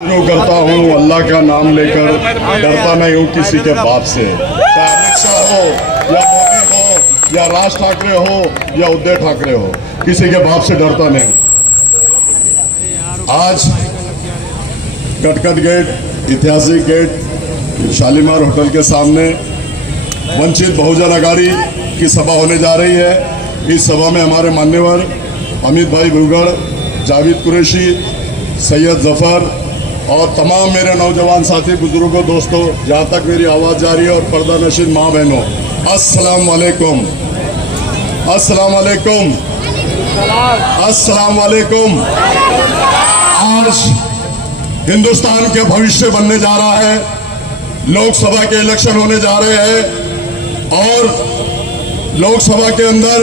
जो करता हूँ अल्लाह का नाम लेकर, डरता नहीं हूँ किसी के बाप से। चाहे अमित शाह हो या मोदी हो या राज ठाकरे हो या उद्धव ठाकरे हो, किसी के बाप से डरता नहीं। आज कटकट गेट, ऐतिहासिक गेट, शालीमार होटल के सामने वंचित बहुजन अघाड़ी की सभा होने जा रही है। इस सभा में हमारे मान्यवर अमित भाई भुगड़, जावेद कुरैशी, सैयद जफर और तमाम मेरे नौजवान साथी, बुजुर्गों, दोस्तों, जहाँ तक मेरी आवाज़ जा रही है, और पर्दा नशीन माँ बहनों, अस्सलाम वालेकुम, अस्सलाम वालेकुम, अस्सलाम वालेकुम। आज हिंदुस्तान के भविष्य बनने जा रहा है, लोकसभा के इलेक्शन होने जा रहे हैं और लोकसभा के अंदर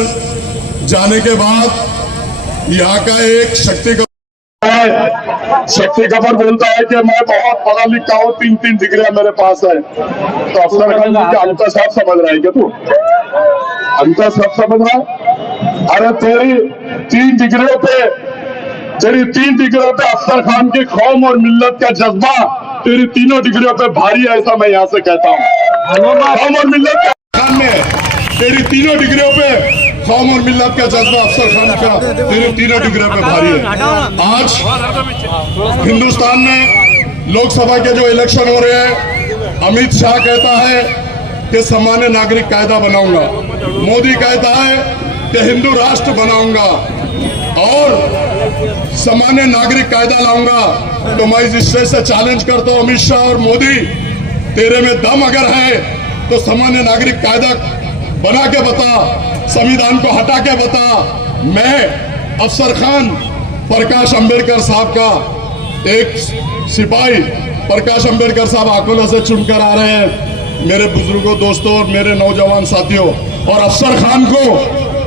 जाने के बाद यहाँ का एक शक्ति कपूर बोलता है कि मैं बहुत पढ़ा लिखा हूँ, 3 डिग्रियां मेरे पास है। तो अफसर खान जी अंतर सब समझ रहा है क्या तू? अंतर सब समझ रहा है? अरे तेरी 3 डिग्रियों पे अफसर खान की कौम और मिल्लत का जज्बा तेरी 3 डिग्रियों पे भारी है, ऐसा मैं यहाँ से कहता हूँ। कौम और मिल्लत का खान में तेरी 3 डिग्रियों पे कौम और मिल्लत का जज्बा अफसर खान का तेरे 3 डिग्रियों पे भारी है। आज हिंदुस्तान में लोकसभा के जो इलेक्शन हो रहे हैं, अमित शाह कहता है कि सामान्य नागरिक कायदा बनाऊंगा, मोदी कहता है कि हिंदू राष्ट्र बनाऊंगा और सामान्य नागरिक कायदा लाऊंगा। तो मैं इस स्टेज से चैलेंज करता हूं, अमित शाह और मोदी, तेरे में दम अगर है तो सामान्य नागरिक कायदा बना के बता, संविधान को हटा के बता। मैं अफसर खान प्रकाश अंबेडकर साहब का एक सिपाही, प्रकाश अंबेडकर साहब अकोला से चुनकर आ रहे हैं। मेरे बुजुर्गों, दोस्तों और मेरे नौजवान साथियों, और अफसर खान को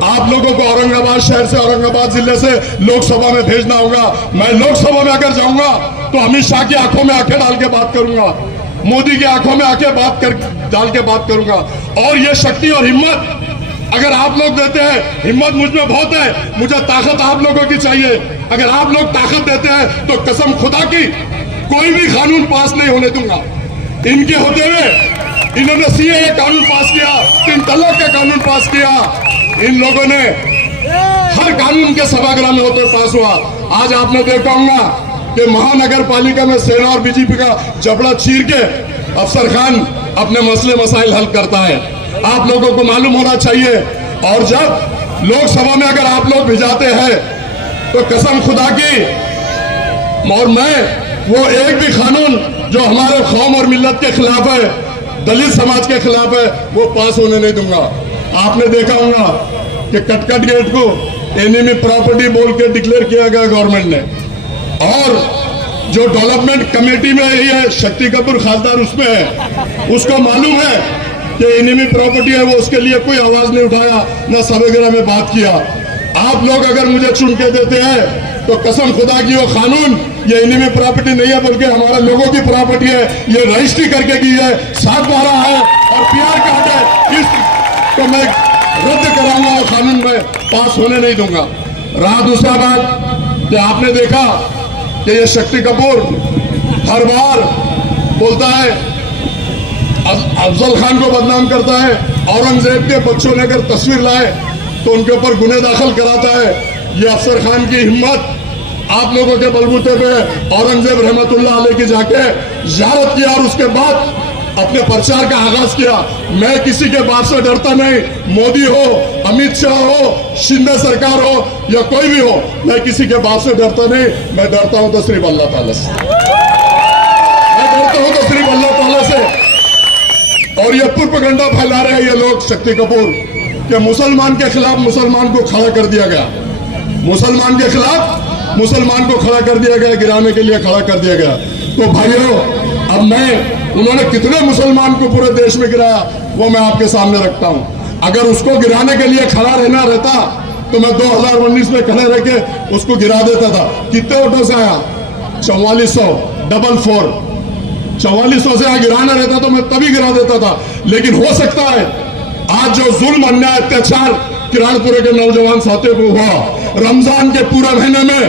आप लोगों को औरंगाबाद शहर से, औरंगाबाद जिले से लोकसभा में भेजना होगा। मैं लोकसभा में अगर जाऊंगा तो अमित शाह की आंखों में आंखें डाल के बात करूंगा, मोदी की आंखों में आंखें डाल के बात करूंगा। और ये शक्ति और हिम्मत अगर आप लोग देते हैं, हिम्मत मुझ में बहुत है, मुझे ताकत आप लोगों की चाहिए। अगर आप लोग ताकत देते हैं तो कसम खुदा की कोई भी कानून पास नहीं होने दूंगा। इनके होते हुए इन्होंने सीएए कानून पास किया, 3 तलाक का कानून पास किया, इन लोगों ने हर कानून के सभागृह में होते पास हुआ। आज आपने देखा होगा कि महानगर पालिका में सेना और बीजेपी का जबड़ा चीर के अफसर खान अपने मसले मसाइल हल करता है। आप लोगों को मालूम होना चाहिए। और जब लोकसभा में अगर आप लोग भिजाते हैं तो कसम खुदा की, और मैं वो एक भी कानून जो हमारे कौम और मिल्लत के खिलाफ है, दलित समाज के खिलाफ है, वो पास होने नहीं दूंगा। आपने देखा होगा कि कटकट गेट को एनिमी प्रॉपर्टी बोल के डिक्लेयर किया गया गवर्नमेंट ने, और जो डेवलपमेंट कमेटी में यही है, शक्ति कपूर खासदार उसमें है, उसको मालूम है कि एनिमी प्रॉपर्टी है, वो उसके लिए कोई आवाज नहीं उठाया, ना सभागृह में बात किया। आप लोग अगर मुझे चुन के देते हैं तो कसम खुदा की वो कानून ये एनिमी प्रॉपर्टी नहीं है, बल्कि हमारे लोगों की प्रॉपर्टी है, ये रजिस्ट्री करके की है, 7 बारह है और PR कार्ड है, इसको मैं रद्द कराऊंगा और कानून में पास होने नहीं दूंगा। रहा दूसरा बात कि आपने देखा कि ये शक्ति कपूर हर बार बोलता है, अफजल खान को बदनाम करता है, औरंगजेब के बच्चों ने अगर तस्वीर लाए तो उनके ऊपर गुने दाखिल कराता है। ये अफसर खान की हिम्मत आप लोगों के बलबूते पे औरंगजेब रहमतुल्लाह अलैह की जाके ज़ियारत किया और उसके बाद अपने प्रचार का आगाज किया। मैं किसी के बाप से डरता नहीं, मोदी हो, अमित शाह हो, शिंदे सरकार हो या कोई भी हो, मैं किसी के बाप से डरता नहीं। मैं डरता हूं तो सिर्फ अल्लाह ताला से, मैं डरता हूं तो सिर्फ अल्लाह ताला से। और ये प्रोपेगेंडा फैला रहे हैं ये लोग, शक्ति कपूर, कि मुसलमान के खिलाफ मुसलमान को खड़ा कर दिया गया, मुसलमान के खिलाफ मुसलमान को खड़ा कर दिया गया, गिराने के लिए खड़ा कर दिया गया। तो भाइयों, अब उन्होंने कितने मुसलमान को पूरे देश में गिराया वो मैं आपके सामने रखता हूं। अगर उसको गिराने के लिए खड़ा रहता तो मैं 2019 में खड़े रह के उसको गिरा देता था। कितने वोटों से आया? 4400, 4400 से गिराना रहता तो मैं तभी गिरा देता था। लेकिन हो सकता है आज जो जुल्म, अन्याय, अत्याचार किरानपुरे के नौजवान साथियों को हुआ, रमजान के पूरे महीने में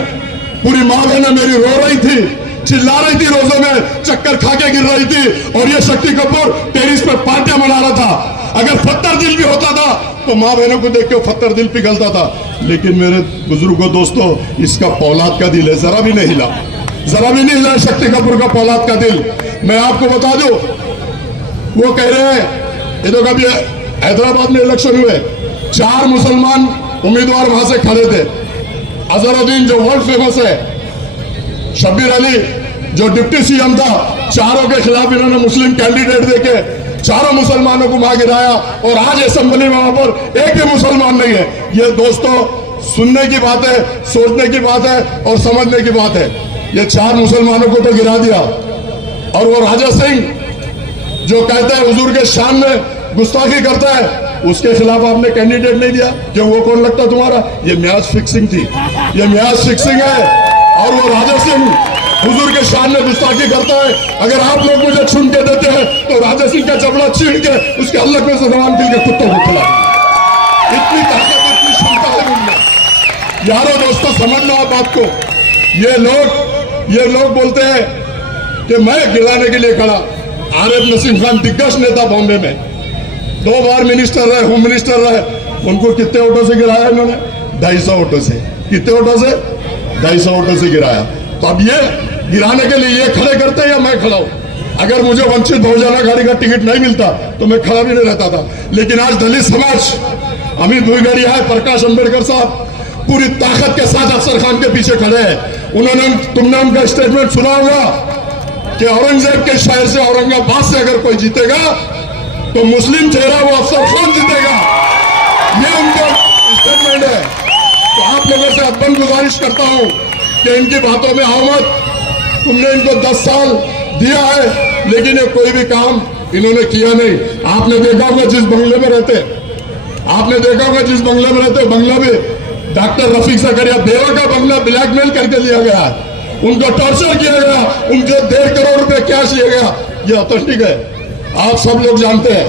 पूरी माँ बहनें मेरी रो रही थी चिल्ला रही थी, रोजों में चक्कर खा के गिर रही थी, और ये शक्ति कपूर टेरिस पे पार्टियां मना रहा था। अगर फत्तर दिल भी होता था तो माँ बहनों को देख के फत्तर दिल पिघलता था। लेकिन मेरे बुजुर्गों, दोस्तों, इसका पौलाद का दिल है, जरा भी नहीं हिला, जरा भी नहीं हिला शक्ति कपूर का पौलाद का दिल। मैं आपको बता दूं, वो कह रहे हैं, ये तो कभी हैदराबाद में इलेक्शन हुए, 4 मुसलमान उम्मीदवार वहां से खड़े थे। अजहरुद्दीन जो वर्ल्ड फेमस है, शब्बीर अली जो डिप्टी सीएम था, चारों के खिलाफ इन्होंने मुस्लिम कैंडिडेट देके चारों मुसलमानों को वहां गिराया, और आज असेंबली में वहां पर एक भी मुसलमान नहीं है। ये दोस्तों सुनने की बात है, सोचने की बात है और समझने की बात है। ये 4 मुसलमानों को तो गिरा दिया, और वो राजा सिंह जो कहता है हुजूर के शान में गुस्ताखी करता है, उसके खिलाफ आपने कैंडिडेट नहीं दिया। क्यों? वो कौन लगता तुम्हारा? ये मैच फिक्सिंग थी, ये मैच फिक्सिंग है। और वो राजा सिंह हुजूर के शान में गुस्ताखी करता है। अगर आप लोग मुझे चुन के देते हैं तो राजा सिंह का जबड़ा छीन के उसके हल्क में से जबान खिल के कुत्तों को खिला। इतनी ताकत, इतनी क्षमता है उनमें। यारों दोस्तों, समझ लो आप बात को। ये लोग बोलते हैं कि मैं गिराने के लिए खड़ा। आरिफ नसीम खान दिग्गज नेता बॉम्बे में, 2 बार मिनिस्टर रहे, होम मिनिस्टर रहे, उनको कितने वोटों से गिराया इन्होंने? 250 वोटों से। कितने वोटों से? 250 वोटों से गिराया। तो अब ये गिराने के लिए ये खड़े करते हैं या मैं खड़ा हूं? अगर मुझे वंचित बहुजन आघाड़ी का टिकट नहीं मिलता तो मैं खड़ा भी नहीं रहता था। लेकिन आज दलित समाज, अमित भुईगड़िया है, प्रकाश अंबेडकर साहब पूरी ताकत के साथ अफसर खान के पीछे खड़े हैं। तुमने उनका स्टेटमेंट सुना होगा कि औरंगजेब के शहर से, औरंगाबाद से अगर कोई जीतेगा तो मुस्लिम चेहरा वो अफसर खान जीतेगा। ये उनका स्टेटमेंट है। तो आप लोगों से अदबन गुजारिश करता हूं कि इनकी बातों में आओ मत। तुमने इनको 10 साल दिया है, लेकिन ये कोई भी काम इन्होंने किया नहीं। आपने देखा होगा जिस बंगले में रहते, बंगला में डॉक्टर रफीक ज़करिया बेवा का बंगला ब्लैकमेल करके लिया गया, उनको टॉर्चर किया गया, उनके 1.5 करोड़ रुपए कैश लिया गया। ये ऑथेंटिक है, आप सब लोग जानते हैं।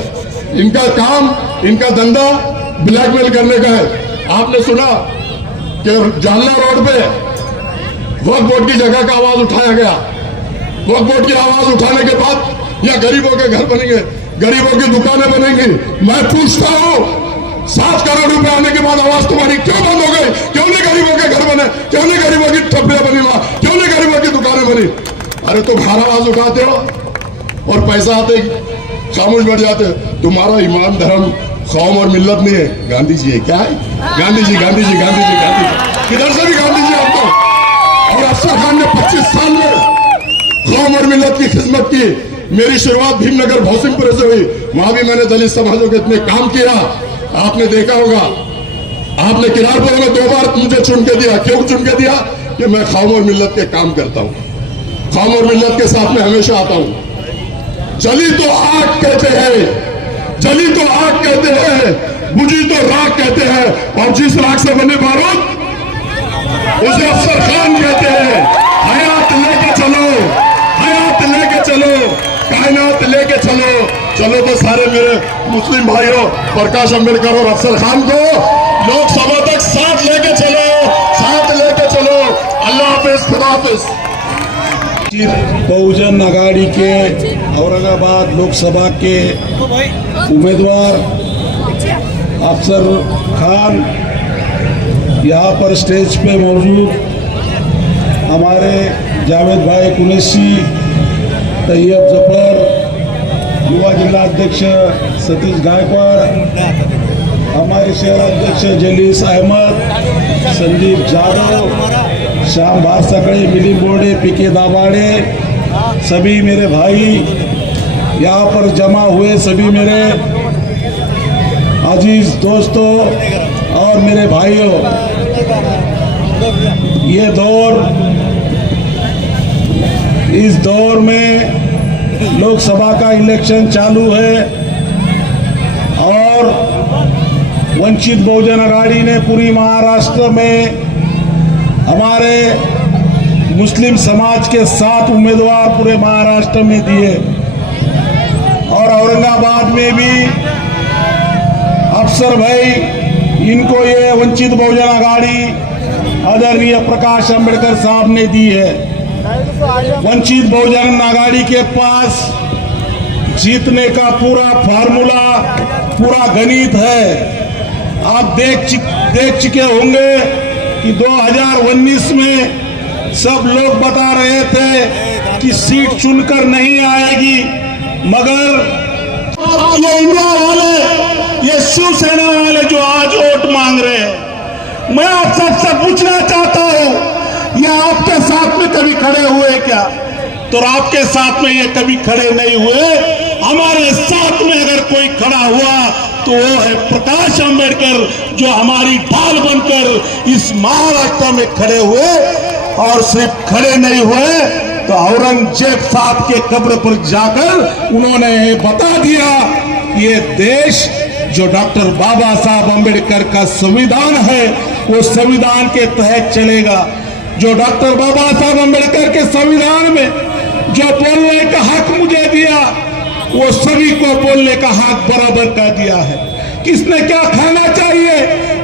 इनका काम, इनका धंधा ब्लैकमेल करने का है। आपने सुना कि जालना रोड पे वक्फ बोर्ड की जगह का आवाज उठाया गया। वक्फ बोर्ड की आवाज उठाने के बाद या गरीबों के घर बनेंगे, गरीबों की दुकानें बनेंगी। मैं पूछता हूं, 7 करोड़ रुपए आने के बाद आवाज तुम्हारी क्यों बंद हो गई? क्यों नहीं गरीबों के घर बने? क्यों नहीं गरीबों की ठप्पियां बनी वहां? क्यों नहीं गरीबों की दुकानें बनी? अरे तुम हर आवाज उठाते हो और पैसा आते खामोश बैठ जाते हो। तुम्हारा ईमान, धर्म, कौम और मिल्लत नहीं है, गांधी जी है। क्या है? गांधी जी किधर से भी गांधी जी आपको। और अफसर खान ने 25 साल में कौम और मिल्लत की खिदमत की। मेरी शुरुआत भीमनगर भौसिंगपुर से हुई, वहां भी मैंने दलित समाजों के इतने काम किया। आपने देखा होगा, आपने किनारपुर में 2 बार मुझे चुन के दिया। क्यों चुन के दिया? कि मैं कौम और मिल्लत के काम करता हूं, कौम और मिल्लत के साथ में हमेशा आता हूं। जली तो आग कहते हैं, जली तो आग कहते हैं, बुझी तो राख कहते हैं, और जिस राख से बने बारूद उसे अफसर खान कहते हैं। हयात लेके चलो, हयात लेके चलो, कायनात लेके चलो। चलो तो सारे मेरे मुस्लिम भाइयों, प्रकाश अंबेडकर और अफसर खान को लोकसभा तक साथ लेके चलो, साथ लेके चलो। अल्लाह हाफिज, खुदा हाफिज। बहुजन आघाड़ी के औरंगाबाद लोकसभा के उम्मीदवार अफसर खान यहाँ पर स्टेज पे मौजूद, हमारे जावेद भाई कुरैशी, तैयब जफर, युवा जिला अध्यक्ष सतीश गायकवाड़, हमारे शहर अध्यक्ष जलीस अहमद, संदीप जाधव, श्याम भारसकड़े, मिलिंद बोर्डे, पीके दाबाड़े, सभी मेरे भाई यहाँ पर जमा हुए, सभी मेरे अजीज दोस्तों और मेरे भाइयों, ये इस दौर में लोकसभा का इलेक्शन चालू है और वंचित बहुजन आघाड़ी ने पूरी महाराष्ट्र में हमारे मुस्लिम समाज के 7 उम्मीदवार पूरे महाराष्ट्र में दिए और औरंगाबाद में भी अफसर भाई इनको ये वंचित बहुजन आघाड़ी आदरणीय प्रकाश अंबेडकर साहब ने दी है। वंचित बहुजन आघाड़ी के पास जीतने का पूरा फार्मूला, पूरा गणित है। आप देख चुके होंगे कि 2019 में सब लोग बता रहे थे कि सीट चुनकर नहीं आएगी, मगर ये इंडिया वाले, ये शिवसेना वाले जो आज वोट मांग रहे हैं, मैं आप सबसे पूछना चाहता हूं, ये आपके साथ में कभी खड़े हुए क्या? तो आपके साथ में ये कभी खड़े नहीं हुए। हमारे साथ में अगर कोई खड़ा हुआ तो वो है प्रकाश अंबेडकर, जो हमारी ढाल बनकर इस महाराष्ट्र में खड़े हुए। और सिर्फ खड़े नहीं हुए तो औरंगजेब साहब के कब्र पर जाकर उन्होंने बता दिया कि ये देश जो डॉक्टर बाबा साहब अंबेडकर का संविधान है वो संविधान के तहत चलेगा। जो डॉक्टर बाबा साहब अंबेडकर के संविधान में जो बोलने का हक मुझे दिया, वो सभी को बोलने का हक बराबर कर दिया है। किसने क्या खाना चाहिए,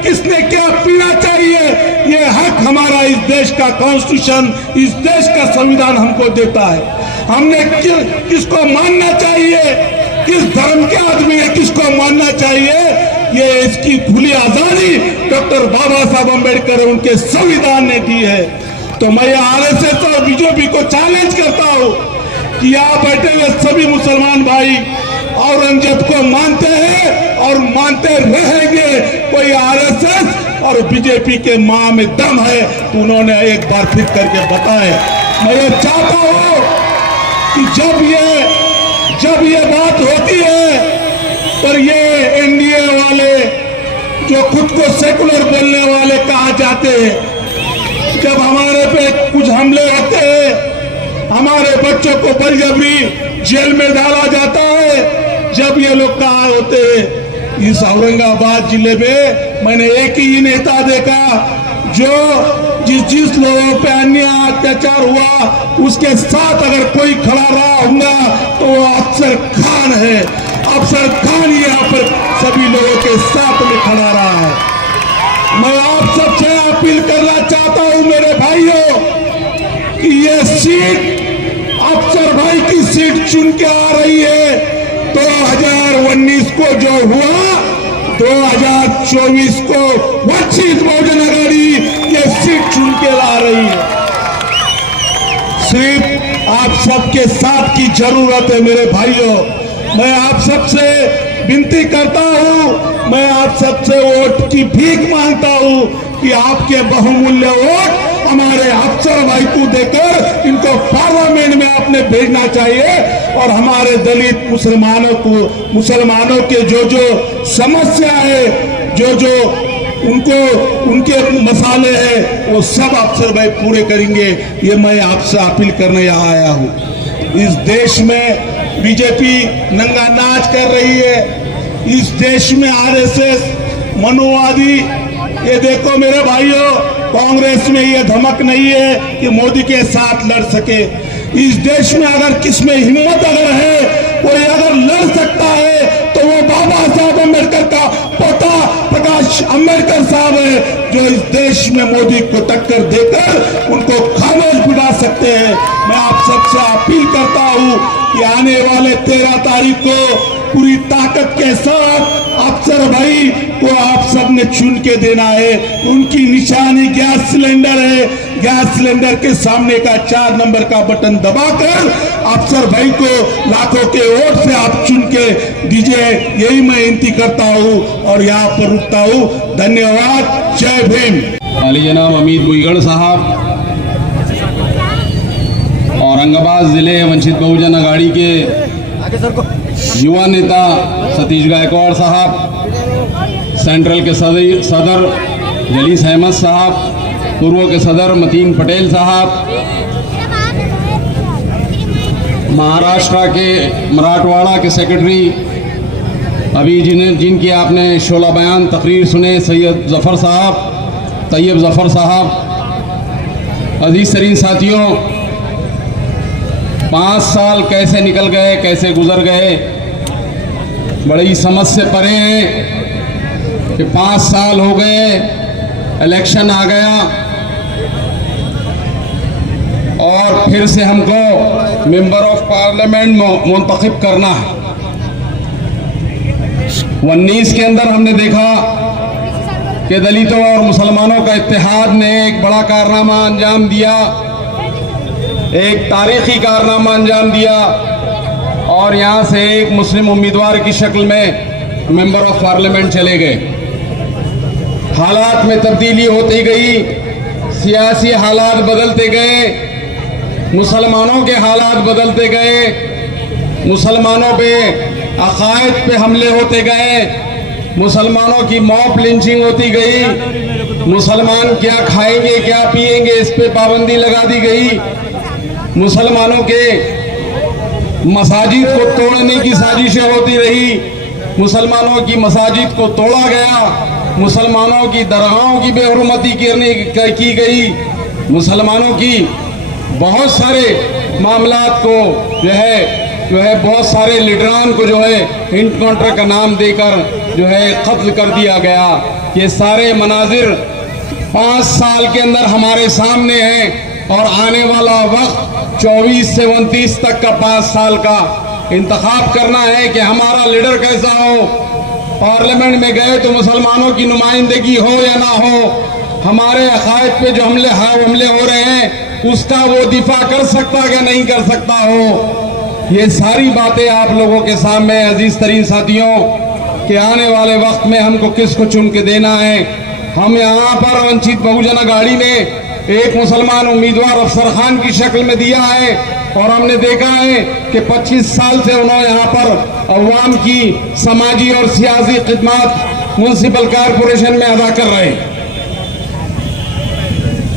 किसने क्या पीना चाहिए, ये हक हमारा इस देश का कॉन्स्टिट्यूशन, इस देश का संविधान हमको देता है। हमने किसको मानना चाहिए, किस धर्म के आदमी है, किसको मानना चाहिए, ये इसकी खुली आजादी डॉक्टर बाबा साहब अंबेडकर उनके संविधान ने दी है। तो मैं आरएसएस और बीजेपी को चैलेंज करता हूं कि यहाँ बैठे हुए सभी मुसलमान भाई औरंगजेब को मानते हैं और मानते रहेंगे। कोई आरएसएस और बीजेपी के मां में दम है तो उन्होंने एक बार फिर करके बताए। मैं ये चाहता हूं कि जब ये बात होती है पर ये एनडीए वाले जो खुद को सेकुलर बोलने वाले कहा जाते हैं, जब हमारे पे कुछ हमले होते हैं, हमारे बच्चों को बलजबरी जेल में डाला जाता है, जब ये लोग कहा होते हैं। इस औरंगाबाद जिले में मैंने एक ही नेता देखा जो जिस लोगों पे अन्याय अत्याचार हुआ उसके साथ अगर कोई खड़ा रहा होगा तो वो अफसर खान है। अफसर खान यहाँ पर सभी लोगों के साथ में खड़ा रहा है। मैं आप सबसे अपील करना चाहता हूं मेरे भाइयों कि ये सीट अफसर भाई की सीट चुन के आ रही है। 2019 को जो हुआ 2024 को वंचित बहुजन आघाड़ी ये सीट चुन के ला रही है। सिर्फ आप सबके साथ की जरूरत है मेरे भाइयों। मैं आप सबसे विनती करता हूं, मैं आप सबसे वोट की भीख मांगता हूं कि आपके बहुमूल्य वोट हमारे अफसर भाई को देकर इनको पार्लियामेंट में आपने भेजना चाहिए। और हमारे दलित मुसलमानों के जो समस्या है, जो उनके मसाले हैं, वो सब अफसर भाई पूरे करेंगे। ये मैं आपसे अपील करने यहाँ आया हूँ। इस देश में बीजेपी नंगा नाच कर रही है, इस देश में आरएसएस मनोवादी, ये देखो मेरे भाइयों, कांग्रेस में ये धमक नहीं है कि मोदी के साथ लड़ सके। इस देश में अगर किसमें हिम्मत अगर है, कोई अगर लड़ सकता है तो वो बाबा साहब अम्बेडकर का पोता प्रकाश अंबेडकर साहब है, जो इस देश में मोदी को टक्कर देकर उनको खामोश बिठा सकते हैं। मैं आप सबसे अपील करता हूं कि आने वाले 13 तारीख को पूरी ताकत के साथ अफसर भाई को आप सब ने चुन के देना है। उनकी निशानी गैस सिलेंडर है, गैस सिलेंडर के सामने का 4 नंबर का बटन दबाकर अफसर भाई को लाखों के वोट से आप चुन के दीजिए। यही मैं विनती करता हूँ और यहाँ पर रुकता हूँ। धन्यवाद। जय भीम। अली जनाब अमित बुईगढ़ साहब, औरंगाबाद जिले वंचित बहुजन आघाड़ी के युवा नेता सतीश गायकवाड़ साहब, सेंट्रल के सदर जलीस अहमद साहब, पूर्व के सदर मतीन पटेल साहब, महाराष्ट्र के मराठवाड़ा के सेक्रेटरी अभी जिनकी आपने शोला बयान तकरीर सुने, सैयद जफ़र साहब, तैयब जफ़र साहब। अजीज तरीन साथियों, 5 साल कैसे निकल गए, कैसे गुजर गए, बड़ी समझ से परे हैं कि 5 साल हो गए, इलेक्शन आ गया और फिर से हमको मेंबर ऑफ पार्लियामेंट मुंतखब करना है। 19 के अंदर हमने देखा कि दलितों और मुसलमानों का इत्तेहाद ने एक बड़ा कारनामा अंजाम दिया, एक तारीखी कारनामा अंजाम दिया और यहाँ से एक मुस्लिम उम्मीदवार की शक्ल में मेंबर ऑफ पार्लियामेंट चले गए। हालात में तब्दीली होती गई, सियासी हालात बदलते गए, मुसलमानों के हालात बदलते गए, मुसलमानों पे अकायद पे हमले होते गए, मुसलमानों की मॉब लिंचिंग होती गई, मुसलमान क्या खाएंगे क्या पिएंगे इस पे पाबंदी लगा दी गई, मुसलमानों के मसाजिद को तोड़ने की साजिशें होती रही, मुसलमानों की मसाजिद को तोड़ा गया, मुसलमानों की दरगाहों की बेहुरमती की गई, मुसलमानों की बहुत सारे मामलात को जो है बहुत सारे लीडरान को जो है हिंट काउंटर का नाम देकर जो है कत्ल कर दिया गया। ये सारे मनाजिर 5 साल के अंदर हमारे सामने हैं और आने वाला वक्त 24 से 29 तक का 5 साल का इंतखाब करना है कि हमारा लीडर कैसा हो। पार्लियामेंट में गए तो मुसलमानों की नुमाइंदगी हो या ना हो, हमारे अकायद पे जो हमले हो रहे हैं उसका वो दिफा कर सकता क्या नहीं कर सकता हो। ये सारी बातें आप लोगों के सामने अजीज तरीन साथियों कि आने वाले वक्त में हमको किसको चुन के देना है। हम यहाँ पर वंचित बहुजन अघाड़ी ने एक मुसलमान उम्मीदवार अफसर खान की शक्ल में दिया है और हमने देखा है कि 25 साल से उन्होंने यहाँ पर अवाम की समाजी और सियासी खिदमत म्युनिसिपल कॉरपोरेशन में अदा कर रहे हैं।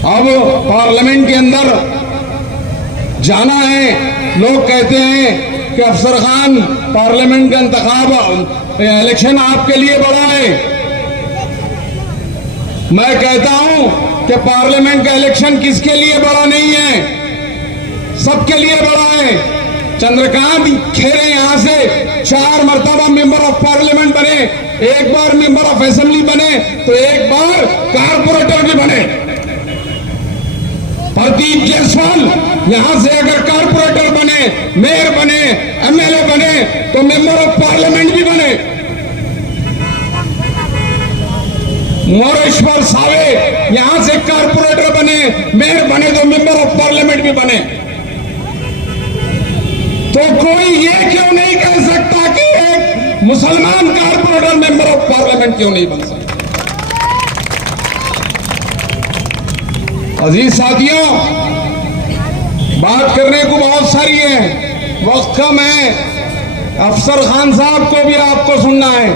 अब पार्लियामेंट के अंदर जाना है, लोग कहते हैं कि अफसर खान पार्लियामेंट का इंतखाब इलेक्शन आपके लिए बड़ा है। मैं कहता हूं कि पार्लियामेंट का इलेक्शन किसके लिए बड़ा नहीं है, सबके लिए बड़ा है। चंद्रकांत खेरे यहां से 4 मरतबा मेंबर ऑफ पार्लियामेंट बने, एक बार मेंबर ऑफ असेंबली बने तो एक बार कारपोरेटर भी बने। प्रदीप जायसवाल यहां से अगर कारपोरेटर बने, मेयर बने, एमएलए बने तो मेंबर ऑफ पार्लियामेंट भी बने। मोरेश्वर सावे यहां से कारपोरेटर बने, मेयर बने तो मेंबर ऑफ पार्लियामेंट भी बने। तो कोई ये क्यों नहीं कह सकता कि एक मुसलमान कारपोरेटर मेंबर ऑफ पार्लियामेंट क्यों नहीं बन सकता। अजीज साथियों, बात करने को बहुत सारी है, वक्त कम है। अफसर खान साहब को भी आपको सुनना है,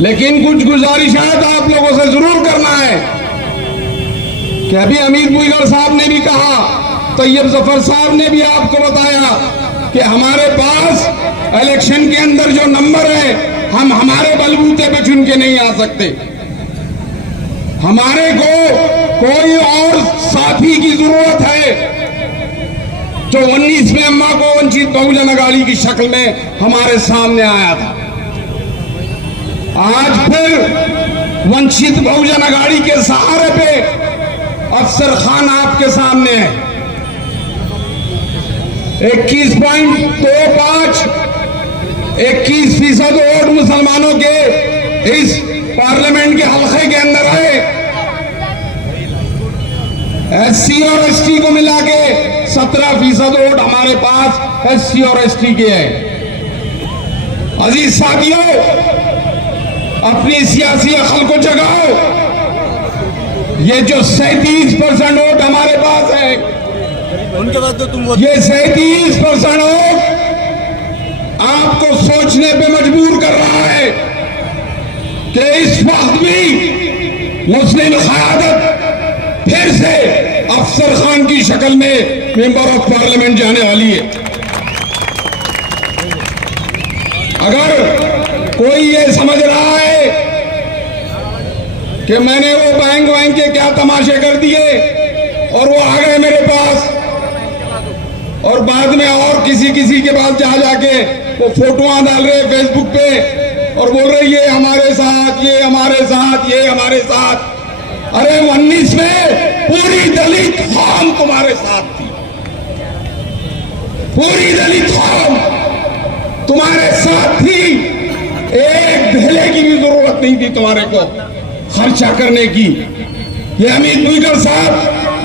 लेकिन कुछ गुजारिशात आप लोगों से जरूर करना है कि अभी अमीर बुईगर साहब ने भी कहा, तैयब जफर साहब ने भी आपको बताया कि हमारे पास इलेक्शन के अंदर जो नंबर है हम हमारे बलबूते पे चुन के नहीं आ सकते। हमारे को कोई और साथी की जरूरत है जो 19 में अम्मा को वंचित बहुजन अघाड़ी की शक्ल में हमारे सामने आया था। आज फिर वंचित बहुजन अघाड़ी के सहारे पे अफसर खान आपके सामने है। 21% वोट मुसलमानों के इस पार्लियामेंट के हल्के के अंदर है। एससी और एसटी को मिला के 17% वोट हमारे पास एससी और एसटी के हैं। अजीज साथियों, अपनी सियासी अकल को जगाओ। ये जो 37% वोट हमारे पास है, उनके बाद तो तुम ये 37% वोट आपको सोचने पे मजबूर कर रहा है कि इस वक्त भी मुस्लिम क़यादत फिर से अफसर खान की शक्ल में मेंबर ऑफ पार्लियामेंट जाने वाली है। अगर कोई ये समझ रहा है कि मैंने वो बैंक के क्या तमाशे कर दिए और वो आ गए मेरे पास और बाद में और किसी के पास जाके वो फोटोआं डाल रहे फेसबुक पे और बोल रहे ये हमारे साथ, ये हमारे साथ, ये हमारे साथ। अरे 19 में पूरी दलित कौम तुम्हारे साथ थी, पूरी दलित कौम तुम्हारे साथ थी। एक ढेले की भी जरूरत नहीं थी तुम्हारे को खर्चा करने की। ये अमित बुईकर साहब,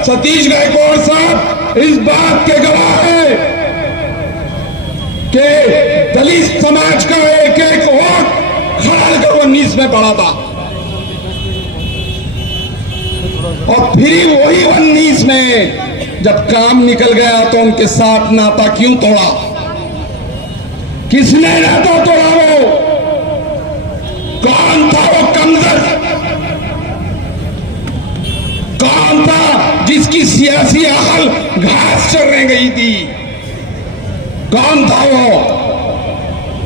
सतीश गायकवाड़ साहब इस बात के गवाह है कि दलित समाज का एक एक वोट खड़ा कर 19 में पड़ा था, और फिर वही 19 में जब काम निकल गया तो उनके साथ नाता क्यों तोड़ा? किसने नाता तोड़ा? वो कौन था? वो कमजोर कौन था जिसकी सियासी अकल घास चढ़ने गई थी? कौन था वो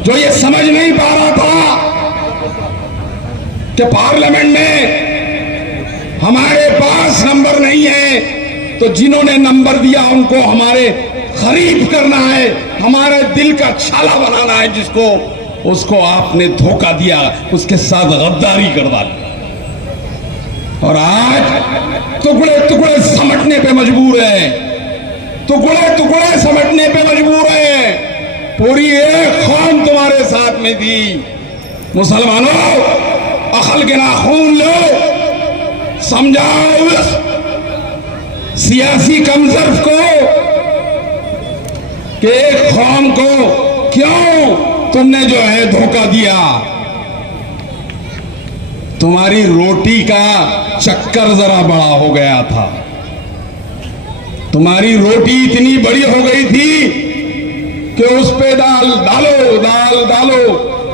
जो ये समझ नहीं पा रहा था कि पार्लियामेंट में हमारे पास नंबर नहीं है, तो जिन्होंने नंबर दिया उनको हमारे खरीद करना है, हमारे दिल का छाला बनाना है, जिसको उसको आपने धोखा दिया, उसके साथ गद्दारी कर डाली, और आज टुकड़े टुकड़े समेटने पे मजबूर है, टुकड़े टुकड़े समेटने पे मजबूर है। पूरी एक कौम तुम्हारे साथ में थी। मुसलमानों, अकल के नाखून लो, समझाओ उस सियासी कमजोर को कि एक कौम को क्यों तुमने जो है धोखा दिया। तुम्हारी रोटी का चक्कर जरा बड़ा हो गया था, तुम्हारी रोटी इतनी बड़ी हो गई थी कि उस पे दाल डालो, दाल डालो,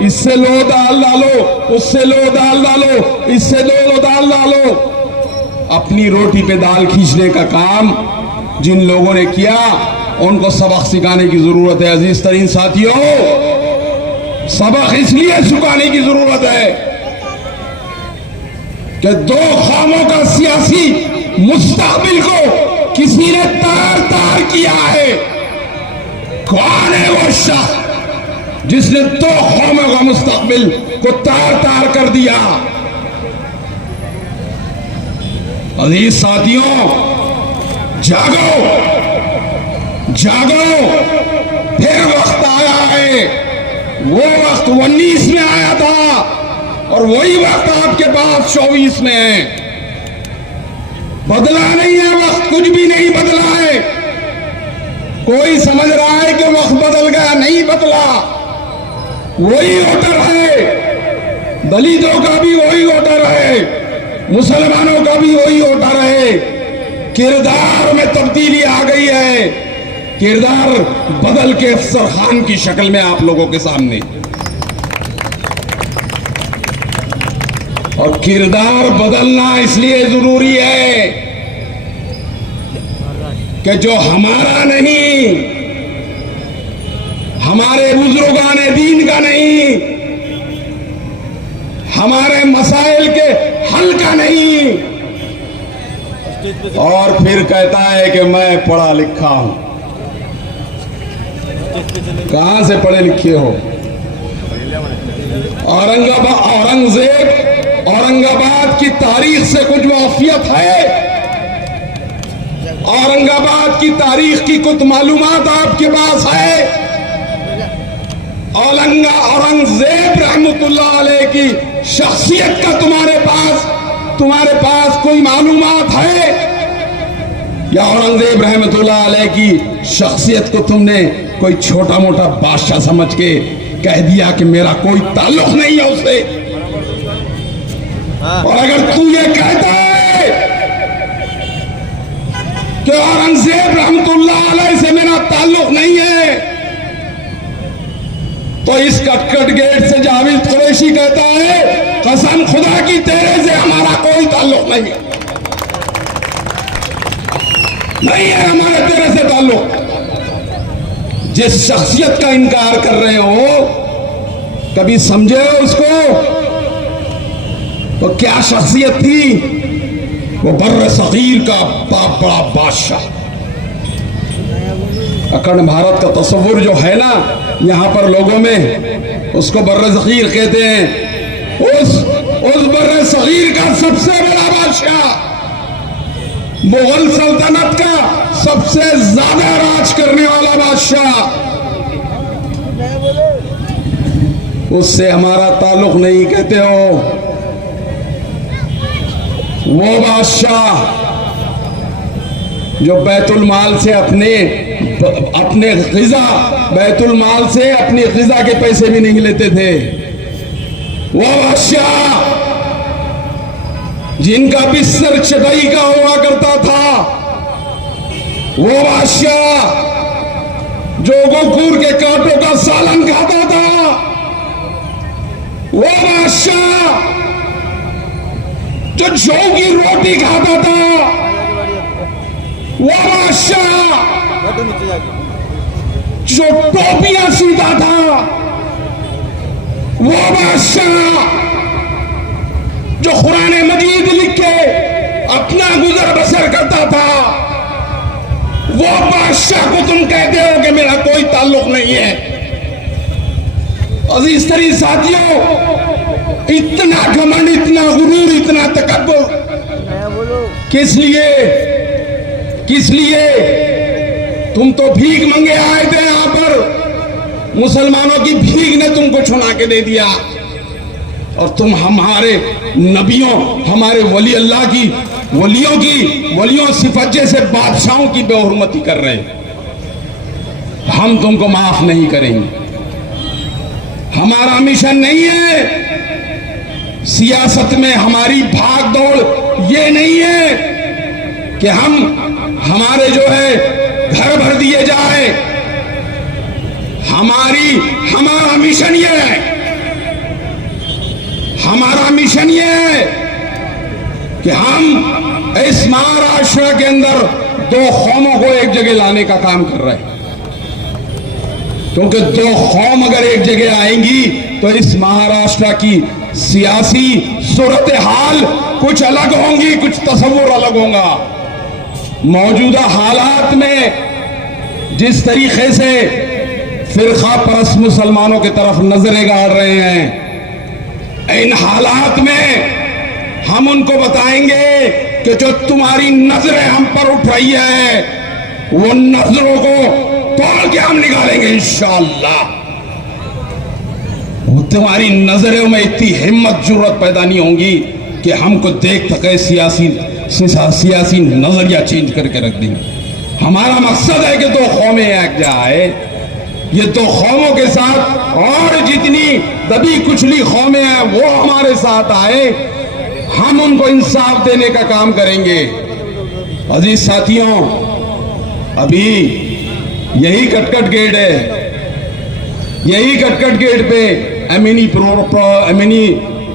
इससे लो दाल डालो, उससे लो दाल डालो, इससे लो दाल डालो। अपनी रोटी पे दाल खींचने का काम जिन लोगों ने किया उनको सबक सिखाने की जरूरत है। अजीज तरीन साथियों, सबक इसलिए सिखाने की जरूरत है कि दो कौमों का सियासी मुस्तकबिल को किसी ने तार तार किया है। कौन है वो शख्स जिसने दो कौमों का मुस्तकबिल को तार तार कर दिया? अजीज साथियों, जागो, जागो, फिर वक्त आया है। वो वक्त 19 में आया था और वही वक्त आपके पास 24 में है। बदला नहीं है वक्त, कुछ भी नहीं बदला है। कोई समझ रहा है कि वक्त बदल गया, नहीं बदला। वही वोटर है, दलितों का भी वही वोटर है, मुसलमानों का भी वही वोटर है। किरदार में तब्दीली आ गई है, किरदार बदल के अफसर खान की शक्ल में आप लोगों के सामने, और किरदार बदलना इसलिए जरूरी है कि जो हमारा नहीं, हमारे बुजुर्गाने दीन का नहीं, हमारे मसाइल के हल का नहीं, और फिर कहता है कि मैं पढ़ा लिखा हूं। कहां से पढ़े लिखे हो? औरंगाबाद की तारीख से कुछ वाकियत है? औरंगाबाद की तारीख की कुछ मालूमात आपके पास है? औरंगजेब रहमतुल्लाह अलैह की शख्सियत का तुम्हारे पास कोई मालूमात है? या औरंगजेब रहमतुल्लाह अलैह की शख्सियत को तुमने कोई छोटा मोटा बादशाह समझ के कह दिया कि मेरा कोई ताल्लुक नहीं है उससे? और अगर तू ये कहता है कि औरंगजेब रहमतुल्लाह अलैह से मेरा ताल्लुक नहीं है, तो इस कटकट गेट से जावेद कुरैशी कहता है, कसम खुदा की तेरे से हमारा कोई ताल्लुक नहीं है, नहीं है हमारे तेरे से ताल्लुक। जिस शख्सियत का इनकार कर रहे हो, कभी समझे हो उसको? तो क्या शख्सियत थी? वो बर्र सगीर का बाप बड़ा बादशाह। अखंड भारत का तस्वुर जो है ना यहाँ पर लोगों में, उसको बर्र सगीर कहते हैं। उस उस बर्रे सगीर का सबसे बड़ा बादशाह, मुगल सल्तनत का सबसे ज्यादा राज करने वाला बादशाह, उससे हमारा ताल्लुक नहीं कहते हो। वो बादशाह जो बैतुल माल से अपने ग़िज़ा, बैतुल माल से अपनी ग़िज़ा के पैसे भी नहीं लेते थे। वो बादशाह जिनका बिस्तर चटाई का हुआ करता था। वो बादशाह जो गोखूर के कांटों का सालन खाता था। वो बादशाह जो जौ की रोटी खाता था। वो बादशाह जो टोपियां सीता था। वो बादशाह जो कुरान मजीद लिख के अपना गुजर बसर करता था। वो बादशाह को तुम कहते हो कि मेरा कोई ताल्लुक नहीं है। अजीज तरीन साथियों, इतना घमंड, इतना गुरूर, इतना तकब्बुर किस लिए? किस लिए? तुम तो भीख मंगे आए थे यहां पर, मुसलमानों की भीख ने तुमको छुड़ा के दे दिया और तुम हमारे नबियों, हमारे वली अल्लाह की, वलियों सिफत जैसे बादशाहों की बेहुरमती कर रहे हैं। हम तुमको माफ नहीं करेंगे। हमारा मिशन नहीं है सियासत में हमारी भाग दौड़, ये नहीं है कि हमारे जो है घर भर दिए जाए। हमारा मिशन ये है, हमारा मिशन ये है कि हम इस महाराष्ट्र के अंदर दो कौमों को एक जगह लाने का काम कर रहे हैं। क्योंकि दो कौम अगर एक जगह आएंगी तो इस महाराष्ट्र की सियासी सूरत हाल कुछ अलग होंगी, कुछ तस्वुर अलग होगा। मौजूदा हालात में जिस तरीके से फिरका परस्त मुसलमानों की तरफ नजरें गाड़ रहे हैं, इन हालात में हम उनको बताएंगे कि जो तुम्हारी नजरें हम पर उठ रही है, वो नजरों को तोड़ के हम निकालेंगे इंशाअल्लाह। वो तुम्हारी नजरों में इतनी हिम्मत जरूरत पैदा नहीं होगी कि हमको देख सके सियासी नजरिया चेंज करके रख देंगे। हमारा मकसद है कि दो कौमें एक जाए। ये दो कौमों के साथ और जितनी दबी कुचली कौमें हैं वो हमारे साथ आए, हम उनको इंसाफ देने का काम करेंगे। अजीज साथियों, अभी यही कटकट गेट है, यही कटकट गेट पे एमिनी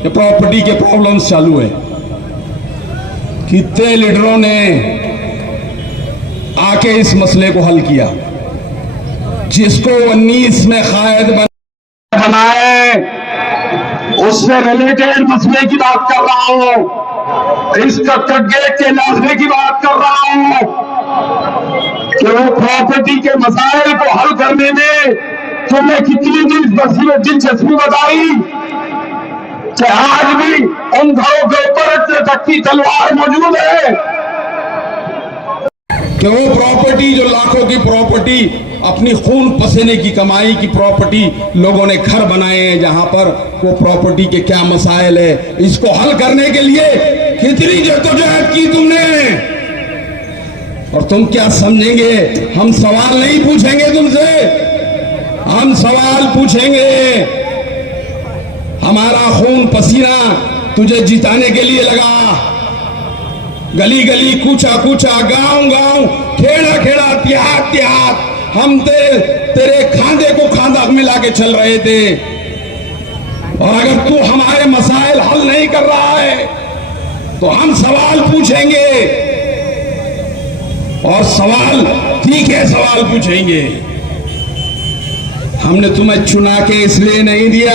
प्रॉपर्टी के प्रॉब्लम्स चालू है। कितने लीडरों ने आके इस मसले को हल किया। जिसको 19 में कायद बनाए उससे रिलेटेड मसले की बात कर रहा हूं। इस कटकट गेट के लाजमे की बात कर रहा हूं कि वो प्रॉपर्टी के मसाइल को हल करने में तुमने कितनी दिलचस्पी बताई कि आज भी उन घरों के ऊपर इतने तक की तलवार मौजूद है कि वो प्रॉपर्टी, जो लाखों की प्रॉपर्टी, अपनी खून पसीने की कमाई की प्रॉपर्टी लोगों ने घर बनाए हैं, जहां पर वो प्रॉपर्टी के क्या मसाइल है, इसको हल करने के लिए कितनी जद्दोजहद की तुमने। और तुम क्या समझेंगे, हम सवाल नहीं पूछेंगे तुमसे, हम सवाल पूछेंगे। हमारा खून पसीना तुझे जिताने के लिए लगा, गली गली, कूचा कूचा, गांव गांव, खेड़ा खेड़ा, देहात देहात, हम तेरे खांधे को खांधा मिला के चल रहे थे। और अगर तू हमारे मसाइल हल नहीं कर रहा है तो हम सवाल पूछेंगे, और सवाल ठीक है, सवाल पूछेंगे। हमने तुम्हें चुना के इसलिए नहीं दिया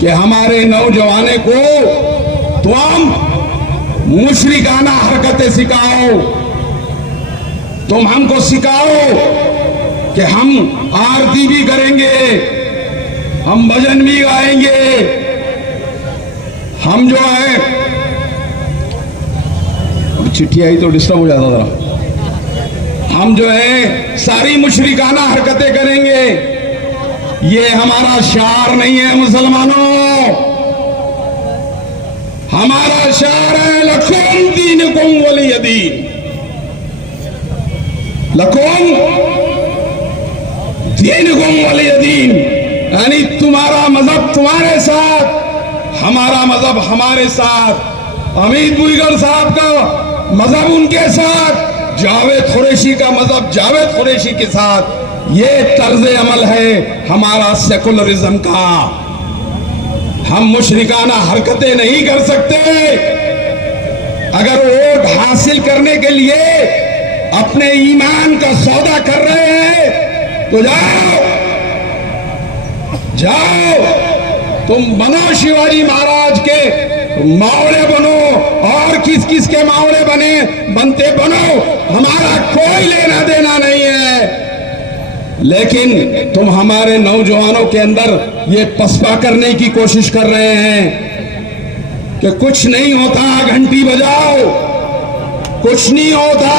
कि हमारे नौजवानों को तुम मुशरिकाना हरकतें सिखाओ, तुम हमको सिखाओ कि हम आरती भी करेंगे, हम भजन भी गाएंगे, हम जो है, चिट्ठी आई तो डिस्टर्ब हो जाता जरा, हम जो है सारी मुशरिकाना हरकतें करेंगे। ये हमारा शार नहीं है मुसलमानों, हमारा शार है लकुम दीनुकुम वलिय दीन। लकुम दीनुकुम वलिय दीन, यानी तुम्हारा मजहब तुम्हारे साथ, हमारा मजहब हमारे साथ। अमीद बुईगर साहब का मजहब उनके साथ, जावेद कुरैशी का मजहब जावेद कुरैशी के साथ। ये तर्ज अमल है हमारा सेकुलरिज्म का। हम मुशरिकाना हरकतें नहीं कर सकते। अगर वोट हासिल करने के लिए अपने ईमान का सौदा कर रहे हैं तो जाओ जाओ, तुम बनो शिवाजी महाराज के मावड़े बनो, और किस किस के मावड़े बनते बनो, हमारा कोई लेना देना नहीं है। लेकिन तुम हमारे नौजवानों के अंदर ये पसपा करने की कोशिश कर रहे हैं कि कुछ नहीं होता, घंटी बजाओ, कुछ नहीं होता।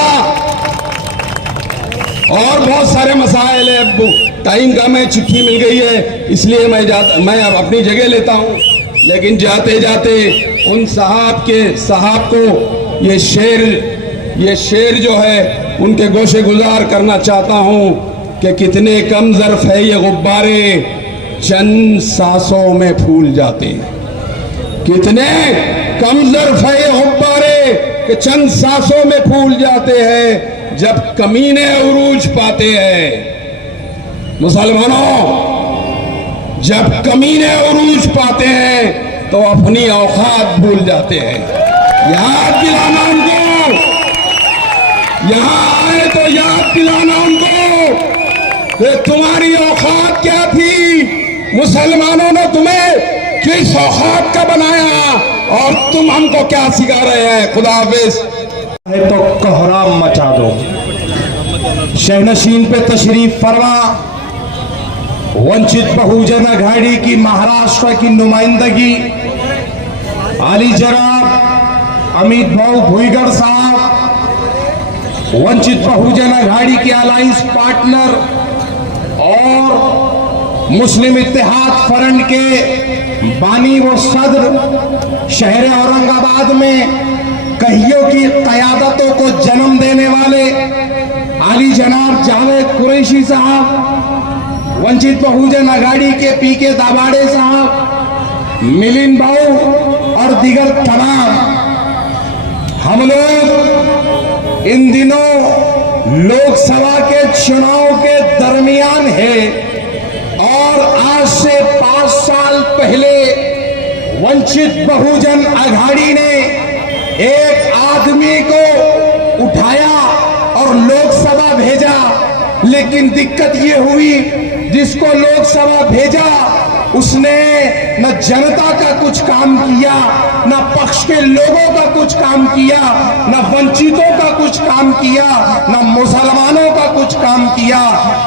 और बहुत सारे मसाइल है। अब टाइम का, मैं चिट्ठी मिल गई है इसलिए मैं अब अपनी जगह लेता हूं। लेकिन जाते जाते उन साहब को ये शेर जो है उनके गोशे गुजार करना चाहता हूं कि कितने कम ज़र्फ है ये गुब्बारे, चंद सांसों में फूल जाते। कितने कम ज़र्फ है ये गुब्बारे कि चंद सांसों में फूल जाते हैं जब कमीने उरूज पाते हैं। मुसलमानों, जब कमीने उरूज पाते हैं तो अपनी औकात भूल जाते हैं। याद दिलाना उनको, यहां आए तो याद दिलाना उनको कि तुम्हारी औकात क्या थी। मुसलमानों ने तुम्हें किस औकात का बनाया और तुम हमको क्या सिखा रहे हैं। खुदा हाफिज। तो कोहराम मचा दो। शहनशीन पे तशरीफ फरमा वंचित बहुजन अघाड़ी की महाराष्ट्र की नुमाइंदगी आली जनाब अमित भाऊ भुईगढ़ साहब, वंचित बहुजन अघाड़ी के अलायंस पार्टनर और मुस्लिम इत्तेहाद फ्रंट के बानी व सदर, शहर औरंगाबाद में कहियों की क़यादतों को जन्म देने वाले आली जनाब जावेद कुरैशी साहब, वंचित बहुजन अघाड़ी के पीके दाभाडे साहब, मिलिंद भाऊ और दीगर तमाम, हम लोग इन दिनों लोकसभा के चुनाव के दरमियान है और आज से 5 साल पहले वंचित बहुजन अघाड़ी ने एक आदमी को उठाया और लोकसभा भेजा। लेकिन दिक्कत ये हुई, जिसको लोकसभा भेजा उसने न जनता का कुछ काम किया, न पक्ष के लोगों का कुछ काम किया, न वंचितों का कुछ काम किया, न मुसलमानों का कुछ काम किया।